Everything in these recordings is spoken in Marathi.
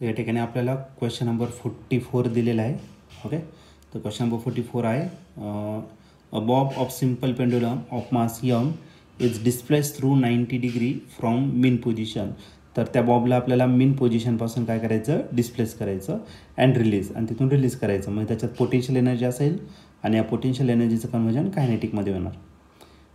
या ठिकाणी आपल्याला क्वेश्चन नंबर 44 दिलेला आहे. ओके, तर क्वेश्चन नंबर 44 आहे a bob of simple pendulum of mass m is displaced through 90 degree from mean position. तर त्या बॉबला आपल्याला मीन पोझिशनपासून काय करायचं, डिस्प्लेस करायचं अँड रिलीज, आणि तिथून रिलीज करायचं. म्हणजे त्याच्यात पोटेन्शियल एनर्जी असेल आणि या पोटेन्शियल एनर्जीचं कन्वर्जन कायनेटिकमध्ये होणार.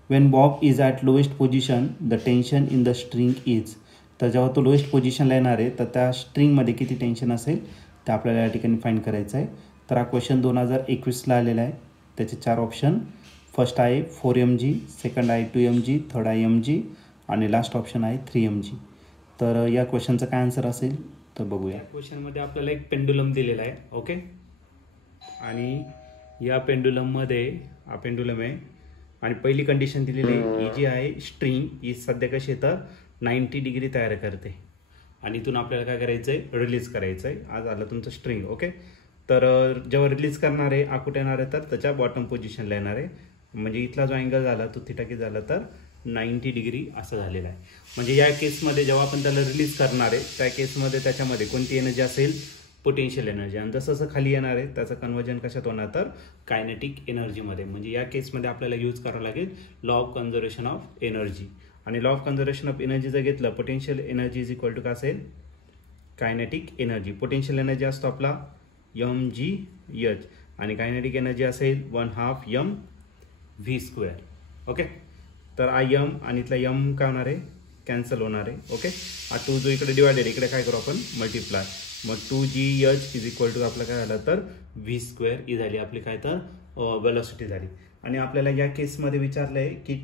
Wien Bob is at lowest position the tension in the string is. तर जेव्हा तो लोएस्ट पोझिशनला येणार आहे तर त्या स्ट्रिंगमध्ये किती टेन्शन असेल ते आपल्याला या ठिकाणी फाईंड करायचं आहे. तर हा क्वेश्चन 2021ला आलेला आहे. त्याचे 4 ऑप्शन. फर्स्ट आहे 4 mg, सेकंड आहे 2 mg, थर्ड आहे mg आणि लास्ट ऑप्शन आहे 3 mg. तर या क्वेश्चनचं काय आन्सर असेल तर बघूया. क्वेश्चनमध्ये आपल्याला एक पेंडुलम दिलेला आहे. ओके, आणि या पेंडुलममध्ये हा पेंडुलम आहे आणि पहिली कंडिशन दिलेली आहे, ही जी आहे स्ट्रिंग ही सध्या कशी आहे तर 90 डिग्री तयार करते आणि इथून आपल्याला काय करायचं आहे, रिलीज करायचं आहे. आज आलं तुमचं स्ट्रिंग. ओके, तर जेव्हा रिलीज करणार आहे, कुठे येणार आहे तर त्याच्या बॉटम पोझिशनला येणार आहे. म्हणजे इथला जो अँगल झाला तो थिटा किती झाला तर 90 डिग्री असं झालेला आहे. म्हणजे या केसमध्ये जेव्हा आपण त्याला रिलीज करणार आहे त्या केसमध्ये त्याच्यामध्ये कोणती एनर्जी असेल, पोटेन्शियल एनर्जी, आणि जसं जसं खाली येणार आहे त्याचं कन्वर्जन कशात होणार तर कायनेटिक एनर्जीमध्ये. म्हणजे या केसमध्ये आपल्याला यूज करावं लागेल law of conservation of energy. आणि law of conservation of energy जर घेतलं, potential energy is equal to काय असेल, कायनेटिक एनर्जी. पोटेन्शियल एनर्जी असतो आपला mgh आणि कायनेटिक एनर्जी असेल 1/2 mv². ओके, तर हा m आणि इथला m काय होणार आहे, कॅन्सल होणार आहे. ओके, हा 2 जो इकडे डिवायडेड, इकडे काय करू आपण मल्टिप्लाय. मग 2gh इज इक्वल टू आपलं काय झालं तर v² ही झाली आपली काय तर वेलोसिटी झाली. आणि आपल्याला या केसमध्ये विचारलं आहे की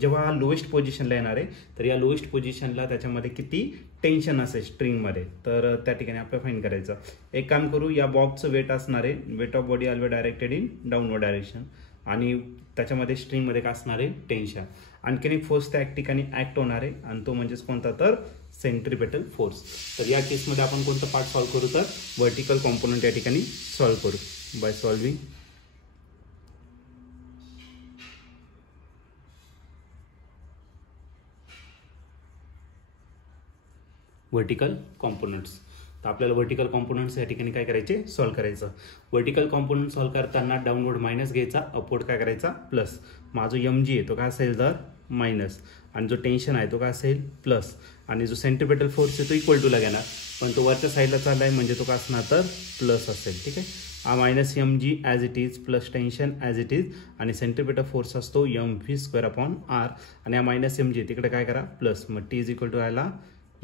जेव्हा लोएस्ट पोझिशनला येणार आहे तर या लोएस्ट पोझिशनला त्याच्यामध्ये किती टेन्शन असेल स्ट्रिंगमध्ये, तर त्या ठिकाणी आपल्याला फाईंड करायचं. एक काम करू, या बॉबचं वेट असणार आहे, weight of body always directed in downward direction, आणि त्याच्यामध्ये स्ट्रिंगमध्ये काय असणार आहे, टेन्शन. आणखीन एक फोर्स त्या ठिकाणी ॲक्ट होणार आहे आणि तो म्हणजेच कोणता तर सेंट्रिपेटल फोर्स. तर या केसमध्ये आपण कोणतं पार्ट सॉल्व्ह करू तर व्हर्टिकल कॉम्पोनंट या ठिकाणी सॉल्व्ह करू बाय सॉल्विंग व्हर्टिकल कॉम्पोनंट्स. तर आपल्याला व्हर्टिकल कॉम्पोनंट्स या ठिकाणी काय करायचे, सॉल्व्ह करायचं. व्हर्टिकल कॉम्पोनंट सॉल्व्ह करताना डाऊनवर्ड मायनस घ्यायचा, अपवर्ड काय करायचा प्लस. माझा mg आहे तो काय असेल तर मायनस, आणि जो टेन्शन आहे तो काय असेल प्लस, आणि जो सेंट्रिपेटल फोर्स आहे तो इक्वल टूला घेणार, पण तो वरच्या साईडला चालला आहे म्हणजे तो काय असणार तर प्लस असेल. ठीक आहे, हा minus mg as it is plus tension as it is, आणि सेंट्रिपेटल फोर्स असतो mv²/r, आणि हा मायनस mg तिकडे काय करा प्लस. मग t इज इक्वल टू आला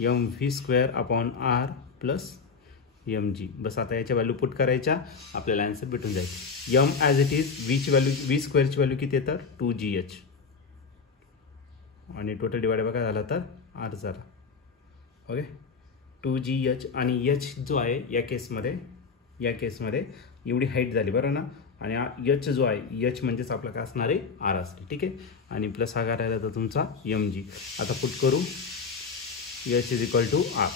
mv²/r प्लस mg. बस आता याच्या व्हॅल्यू पुट करायच्या, आपल्याला आन्सर भेटून जाईल. m ॲज इट इज, वीची व्हॅल्यू v²ची व्हॅल्यू किती आहे तर 2gh, आणि टोटल डिवाइड बघा झाला तर r झाला. ओके, 2gh, आणि h जो आहे या केसमध्ये एवढी हाईट झाली बरं ना, आणि h जो आहे h म्हणजेच आपला काय असणार आहे r असेल. ठीक आहे, आणि प्लस हा काय राहिला तर तुमचा mg. आता पुट करू h is equal to r.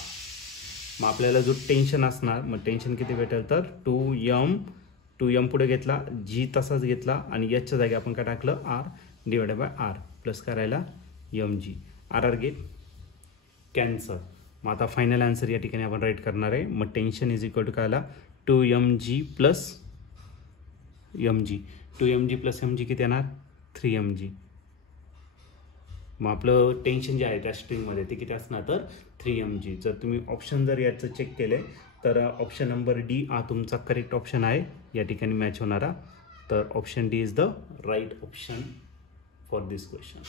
मग आपल्याला जो टेन्शन असणार, मग टेन्शन किती भेटेल तर 2m पुढे घेतला, g तसाच घेतला, आणि hच्या जागी आपण काय टाकलं r divide by r plus करायला mg. r get cancel. मग आता फायनल आन्सर या ठिकाणी आपण राईट करणार आहे. मग टेन्शन इज इक्वल टू काय आला 2mg plus mg. 2mg plus mg किती येणार 3mg. मग आपलं टेन्शन जे आहे त्या स्ट्रिंगमध्ये ते किती असणार तर 3mg. जर तुम्ही ऑप्शन जर याचं चेक केले तर ऑप्शन नंबर डी हा तुमचा करेक्ट ऑप्शन आहे या ठिकाणी मॅच होणारा. तर option D is the right option for this question.